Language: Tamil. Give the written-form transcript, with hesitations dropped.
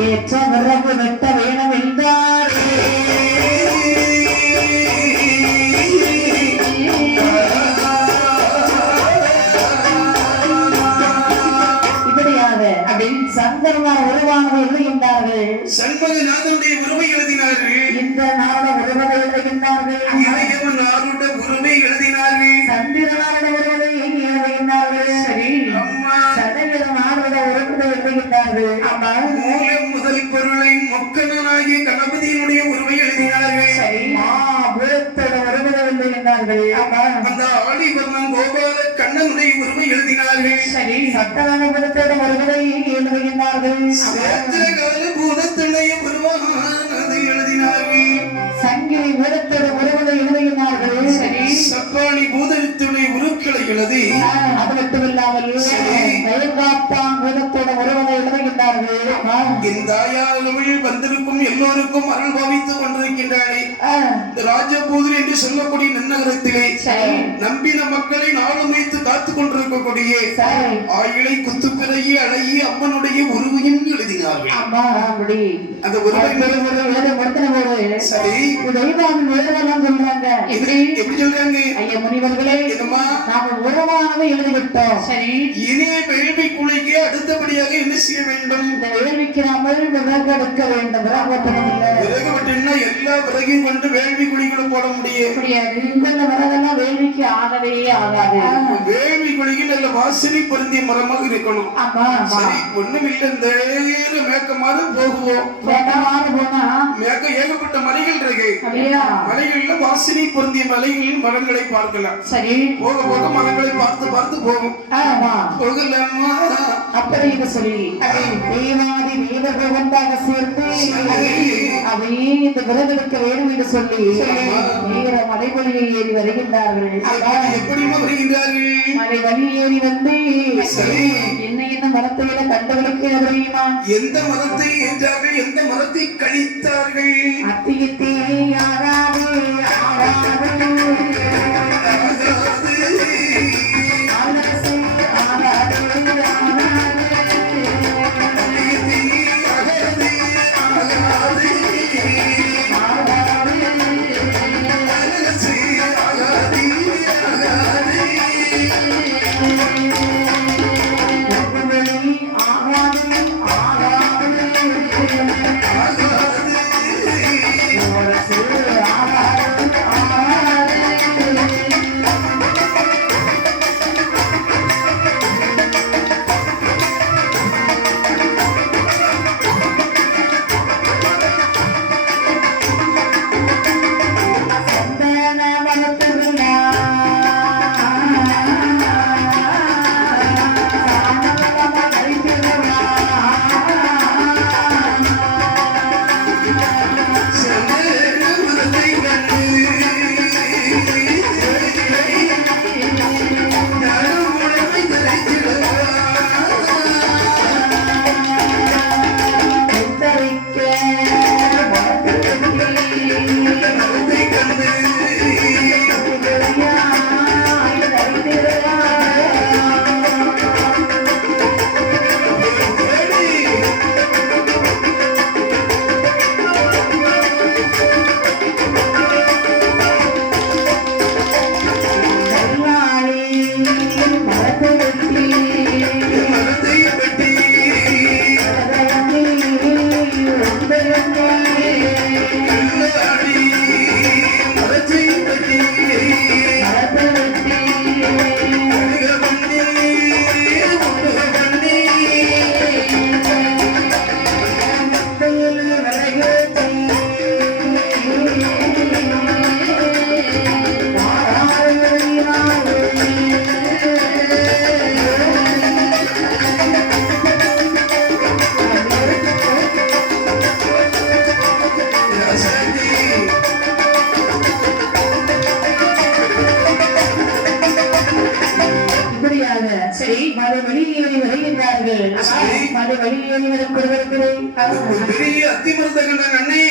ஏற்ற விறகு வெட்ட வேணும் என்றாரே சங்கரனார் உருவானதை எழுதுகின்றார்கள். சண்முகநாதனுடைய உருவை எழுதினார்கள். இந்த நாட உருவதை எழுதுகின்றார்கள். இறைவனாருடைய உருவை எழுதினார்கள். சந்திரனாருடைய உருவதை எழுதுகின்றார்கள். சரி அம்மா சடையனாருடைய உருவதை எழுதுகின்றார்கள். அம்மா மூலம் முதல் பொருளை மொக்கனாகிய கணபதியினுடைய உருவை எழுதினார்கள். சரி பூத்தோட உருவதை எழுதுகின்றார்கள். அம்மா அந்த ஆலிவர்ணம் கோபால கண்ணனுடைய உருவை எழுதினார்கள். சரி சட்டவான பூத்தோட உருவதை எழுதுகின்றார்கள். சேத்திரகால பூதத்துடைய உருவானதை எழுதினார்கள். சங்கிலி பூதத்தோட உருவதை எழுதுகின்றார்கள். சரி சப்பாளி பூதத்துடைய உருக்களை எழுதி அது மட்டும் இல்லாமல் மயில்காப்பான் பூதத்தோட உருவதை எழுதுகின்றார்கள். என் தாயாளவில் வந்திருக்கும் எல்லோருக்கும் அருள் பாவித்துக் கொண்டிருக்கின்றானே இந்த ராஜபூதர் என்று சொல்லக்கூடிய நன்னகரத்திலே நம்பின மக்களை நாளும் வைத்து காத்துக் கொண்டிருக்கக்கூடிய ஆயிலை குத்துப்பிறையே அழகி அம்மனுடைய உருவையும் எழுதினார்கள். அந்த உருவை சரி எப்படி சொல்றாங்க ஐயா முனிவர்களே நாம உருவானதை எழுதிவிட்டோம். சரி இனிய வேள்வி குழிக்கு அடுத்தபடியாக என்ன செய்ய வேண்டும்? இந்த வேள்விக்கு நாம விறகு எடுக்க வேண்டும். விறகு விட்டுன்னா எல்லா விறகையும் கொண்டு வேள்வி குழிக்குள்ள போட முடியாது. இந்த விறகெல்லாம் வேள்விக்கு ஆகவே ஆகாது. வேள்வி குழிக்கு நல்ல வாசனை பொருந்திய மரமாக இருக்கணும். சரி ஒண்ணும் இல்லை இந்த மேக்கமாறு போகுவோம். போனா மேக்க ஏகப்பட்ட மலைகள் இருக்கு. மலைகள்ல வாசனை பொருந்திய மலைகளில் மரங்களை பார்க்கலாம். சரி போக போக மரங்களை பார்த்து பார்த்து போகும். போகலாமா அப்படின்னு சொல்லி தெய்வாதி வேத கோவந்தாக சேர்த்து அப்படியே இந்த விறகெடுக்க வேண்டும் என்று சொல்லி நேர மலைவழியை ஏறி வருகின்றார்கள். எப்படிமா வருகின்றார்கள்? மலை வழி ஏறி வந்து என்ன என்ன மரத்தையில கண்டவர்களுக்கு தெரியுமா? எந்த மரத்தை என்றார்கள்? எந்த மரத்தை கழித்தார்கள்? அத்தியத்தே ஆகாது வருகின்றார்கள். மலை வழியில் வருகிறேன். பெரிய அத்திமரத்தை கண்ட அன்னை